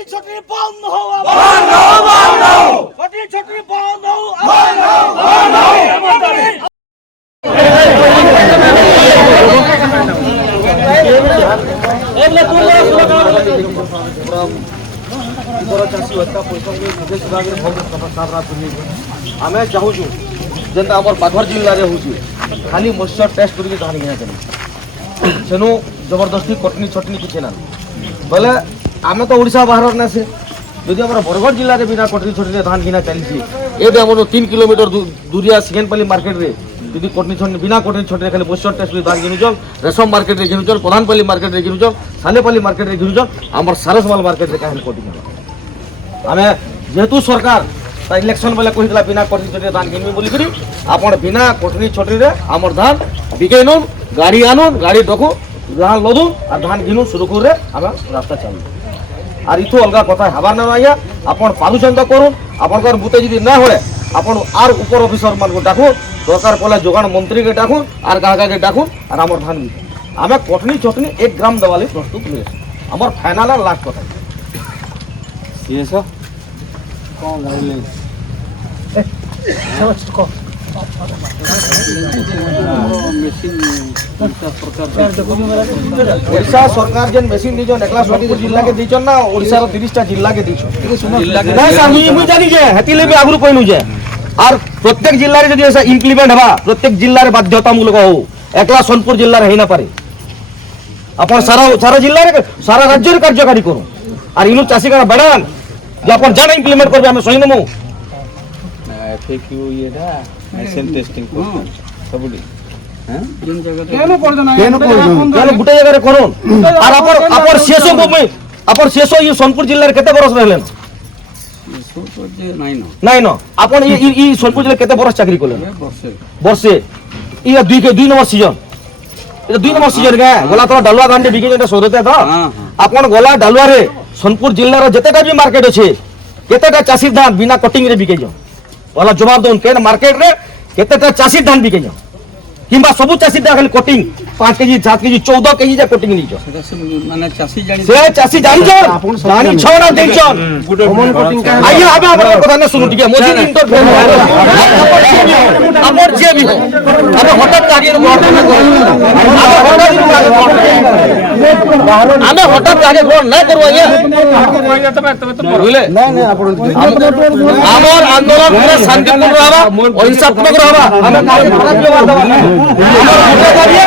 छोटी छोटी बंद हो छोटी छोटी बंद हो आम चाहूँ जेनता आम पाथर जिले में हूँ खाली मत्स्य टेस्ट करके धान घिना चली सेनु जबरदस्ती कटनी छटनी किसी ना बोले आम तो ओडिशा बाहर ना से यदि आम बरगढ़ जिले में बिना कटनी छटनी धान घिना चली ये आम 3 किलोमीटर दूरिया सिकेनपाली मार्केट रे यदि कटनी छटनी बिना कटनी छटनी खाली मत्स्य टेस्ट धान घिनुचल रेशम मार्केट रे घिनुचल प्रधानपाली मार्केट रे घिनुचल सालेपाली मार्केट रे घिनुचल आम सारसमाल मार्केट रे कहीं कटिंग आम जेहेतु सरकार इलेक्शन बेले कहला बिना कटनी छटनी धान घिनबी बोलिक आप बिना कटनी छटनी आमर धान बिके नुन गाड़ी आनुन गाड़ी डकू धान लदू और धान घिनु सुरखुर आम रास्ता चलू और इथु अलग कथा हबार ना आज्ञा आपन पालुचन तो करूँ आपंकर बुते जी ना हुए आपन आर ऊपर अफिसर मान को डाकू दरकार पड़े जोगान मंत्री के डाकू और गाँगा के डाकू और आम धान भी आम कटनी छटनी 1 ग्राम देवाले प्रस्तुत हुए आम फाइनाल लास्ट कथा ओडिशा सरकार जेन मेसिन दीजन एकला सोनपुर जिला के दीजन ना ओडिशा रो 30 टा जिला के दीछो नहीं सर मुई जानी जे हेतिले भी आगुर कहनु जे और प्रत्येक जिल्ला रे जदि ऐसा इम्प्लीमेंट हबा प्रत्येक जिल्ला रे बाध्यतामूलक हो एकला सोनपुर जिल्ला रे हेना पारे अपन सारा जिल्ला रे सारा राज्य रे कार्यकारी करू और इनु चासी का बड़ान जे अपन जन इम्प्लीमेंट करबे हम सही नमु एफएक्यू येडा मेसिन टेस्टिंग सबडी केनो गुटे जगह रे करूं और अपन शेषो को में अपन शेषो ये सोनपुर जिल्ला रे केते बरस रहलेन नहीं न अपन ई सोनपुर जिल्ला केते बरस चाकरी करलेन वर्षे ई 2 नंबर सीजन ये 2 नंबर सीजन के गोला तो डालुआ गांडे बिके जेटा सोरते था अपन गोला डालुआ रे सोनपुर जिल्ला रो जतेटा भी मार्केट अछि केतेटा चासी धान बिना कटिंग रे बिके जो वाला जवाब दोन के मार्केट रे केतेटा चासी धान बिके जो किंबा सबु चासी खाली कटिंग 5 केजी 7 केजी 14 केजी जा कटिंग नी जो माने चासी जानि से चासी जानि जो जानि छोड़ा दे जो कॉमन कटिंग का आइए आबे हमर कथा न सुनु ठीक है मोदी इंटरफेयर हमर जे भी अबे हठात आगे हमें हठात आगे ग्रहण नहीं करू आइए बुझले नहीं आपण हमर आंदोलन पूरा शांतिपूर्ण रहबा अहिंसात्मक रहबा हमें कार्य